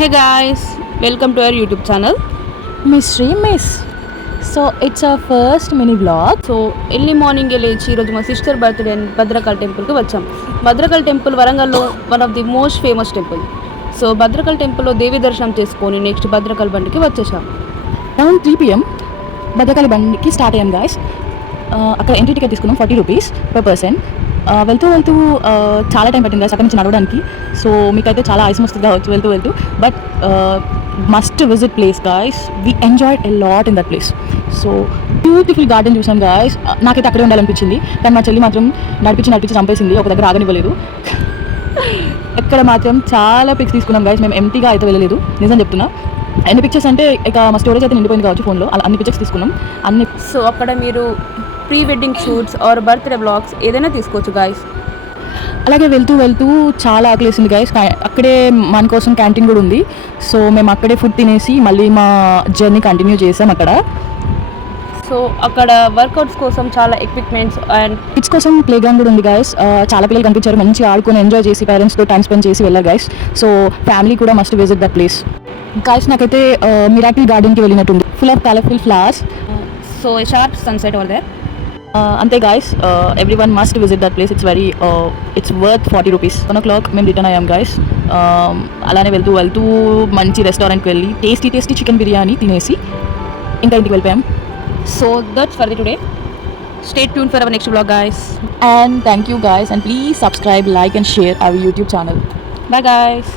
Hey guys, welcome to our YouTube channel. Mystery Miss. So it's our first mini vlog. So early morning లేచి ఈరోజు మా sister birthday అని భద్రకాళి టెంపుల్కి వచ్చాం. Bhadrakali temple వరంగల్లో one of the most famous temple. So Bhadrakali టెంపుల్లో దేవి దర్శనం చేసుకొని నెక్స్ట్ భద్రకాళి బండికి వచ్చేసాం. అరౌండ్ 3 PM భద్రకాళి బండికి స్టార్ట్ అయ్యాం గాయస్. అక్కడ ఎంట్రీ టికెట్ తీసుకున్నాం 40 రూపీస్ పర్ పర్సన్. వెళ్తూ చాలా టైం పట్టింది గాయస్ అక్కడ నుంచి నడవడానికి. సో మీకైతే చాలా ఆయాసం వస్తుంది కావచ్చు వెళ్తూ but must visit place guys. We enjoyed a lot in that place. So beautiful garden చూసాం గాయస్. నాకైతే అక్కడే ఉండాలనిపించింది కానీ మా చెల్లి మాత్రం నడిపించి చంపేసింది, ఒక దగ్గర ఆగనివ్వలేదు. ఎక్కడ మాత్రం చాలా పిక్స్ తీసుకున్నాం గాయస్. మేము ఎంటీగా అయితే వెళ్ళలేదు, నిజం చెప్తున్నా. ఎన్ని పిక్చర్స్ అంటే ఇక మా స్టోరేజ్ అయితే నిండిపోయింది కావచ్చు ఫోన్లో, అలా అన్ని పిక్చర్స్ తీసుకున్నాం అన్ని. సో అక్కడ మీరు pre wedding shoots or birthday blogs ఏదైనా తీసుకోవచ్చు గాయస్. అలాగే వెళ్తూ చాలా ఆకలేసింది గాయస్. అక్కడే మన కోసం క్యాంటీన్ కూడా ఉంది. సో మేము అక్కడే ఫుడ్ తినేసి మళ్ళీ మా జర్నీ కంటిన్యూ చేసాం అక్కడ. సో అక్కడ వర్కౌట్స్ కోసం చాలా ఎక్విప్మెంట్స్ అండ్ కిడ్స్ కోసం ప్లే గ్రౌండ్ కూడా ఉంది గాయస్. చాలా పిల్లలు కనిపించారు, మంచిగా ఆడుకొని ఎంజాయ్ చేసి పేరెంట్స్తో టైం స్పెండ్ చేసి వెళ్ళారు గాయస్. సో ఫ్యామిలీ కూడా must visit that place guys. నాకైతే మిరాకిల్ గార్డెన్కి వెళ్ళినట్టుంది, full of colourful flowers. So sharp sunset over there. అంతే guys, everyone must visit that place. It's worth 40 rupees. 1 o'clock మేము return అయ్యాం guys. అలానే వెళ్తూ మంచి రెస్టారెంట్కి వెళ్ళి టేస్టీ చికెన్ బిర్యానీ తినేసి ఇంకా ఇంటికి వెళ్ళిపోయాం. So that's for the today. Stay tuned for our next vlog guys. And thank you guys, and please subscribe, like and share our YouTube channel. Bye guys.